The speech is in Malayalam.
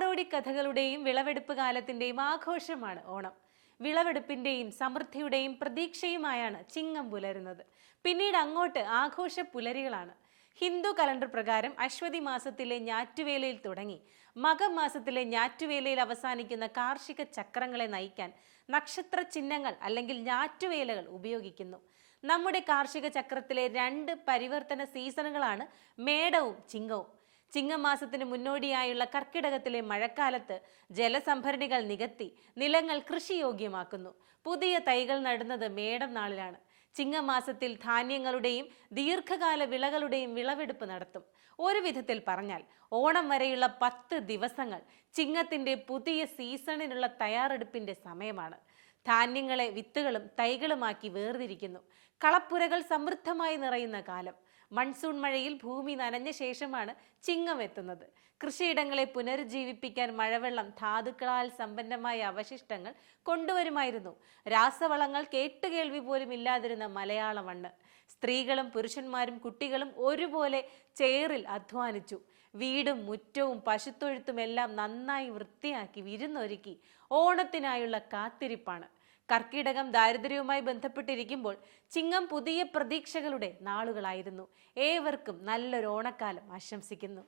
നാടോടി കഥകളുടെയും വിളവെടുപ്പ് കാലത്തിന്റെയും ആഘോഷമാണ് ഓണം. വിളവെടുപ്പിന്റെയും സമൃദ്ധിയുടെയും പ്രതീക്ഷയുമായാണ് ചിങ്ങം പുലരുന്നത്. പിന്നീട് അങ്ങോട്ട് ആഘോഷ പുലരികളാണ്. ഹിന്ദു കലണ്ടർ പ്രകാരം അശ്വതി മാസത്തിലെ ഞാറ്റുവേലയിൽ തുടങ്ങി. മകം മാസത്തിലെ ഞാറ്റുവേലയിൽ അവസാനിക്കുന്ന കാർഷിക ചക്രങ്ങളെ നയിക്കാൻ നക്ഷത്ര ചിഹ്നങ്ങൾ അല്ലെങ്കിൽ ഞാറ്റുവേലകൾ ഉപയോഗിക്കുന്നു. നമ്മുടെ കാർഷിക ചക്രത്തിലെ രണ്ട് പരിവർത്തന സീസണുകളാണ് മേടവും ചിങ്ങവും. ചിങ്ങമാസത്തിന് മുന്നോടിയായുള്ള കർക്കിടകത്തിലെ മഴക്കാലത്ത് ജലസംഭരണികൾ നികത്തി നിലങ്ങൾ കൃഷിയോഗ്യമാക്കുന്നു. പുതിയ തൈകൾ നടുന്നത് മേടം നാളിലാണ്. ചിങ്ങമാസത്തിൽ ധാന്യങ്ങളുടെയും ദീർഘകാല വിളകളുടെയും വിളവെടുപ്പ് നടത്തും. ഒരു വിധത്തിൽ പറഞ്ഞാൽ ഓണം വരെയുള്ള പത്ത് ദിവസങ്ങൾ ചിങ്ങത്തിന്റെ പുതിയ സീസണിനുള്ള തയ്യാറെടുപ്പിന്റെ സമയമാണ്. ധാന്യങ്ങളെ വിത്തുകളും തൈകളുമാക്കി വേർതിരിക്കുന്നു. കളപ്പുരകൾ സമൃദ്ധമായി നിറയുന്ന കാലം. മൺസൂൺ മഴയിൽ ഭൂമി നനഞ്ഞ ശേഷമാണ് ചിങ്ങം എത്തുന്നത് കൃഷിയിടങ്ങളെ പുനരുജ്ജീവിപ്പിക്കാൻ മഴവെള്ളം ധാതുക്കളാൽ സമ്പന്നമായ അവശിഷ്ടങ്ങൾ കൊണ്ടുവരുമായിരുന്നു. രാസവളങ്ങൾ കേട്ടുകേൾവി പോലും ഇല്ലാതിരുന്ന മലയാള മണ്ണ്. സ്ത്രീകളും പുരുഷന്മാരും കുട്ടികളും ഒരുപോലെ ചേറിൽ അധ്വാനിച്ചു. വീടും മുറ്റവും പശുത്തൊഴുത്തും എല്ലാം നന്നായി വൃത്തിയാക്കി വിരുന്നൊരുക്കി. ഓണത്തിനായുള്ള കാത്തിരിപ്പാണ്. കർക്കിടകം ദാരിദ്ര്യവുമായി ബന്ധപ്പെട്ടിരിക്കുമ്പോൾ ചിങ്ങം പുതിയ പ്രതീക്ഷകളുടെ നാളുകളായിരുന്നു. ഏവർക്കും നല്ലൊരു ഓണക്കാലം ആശംസിക്കുന്നു.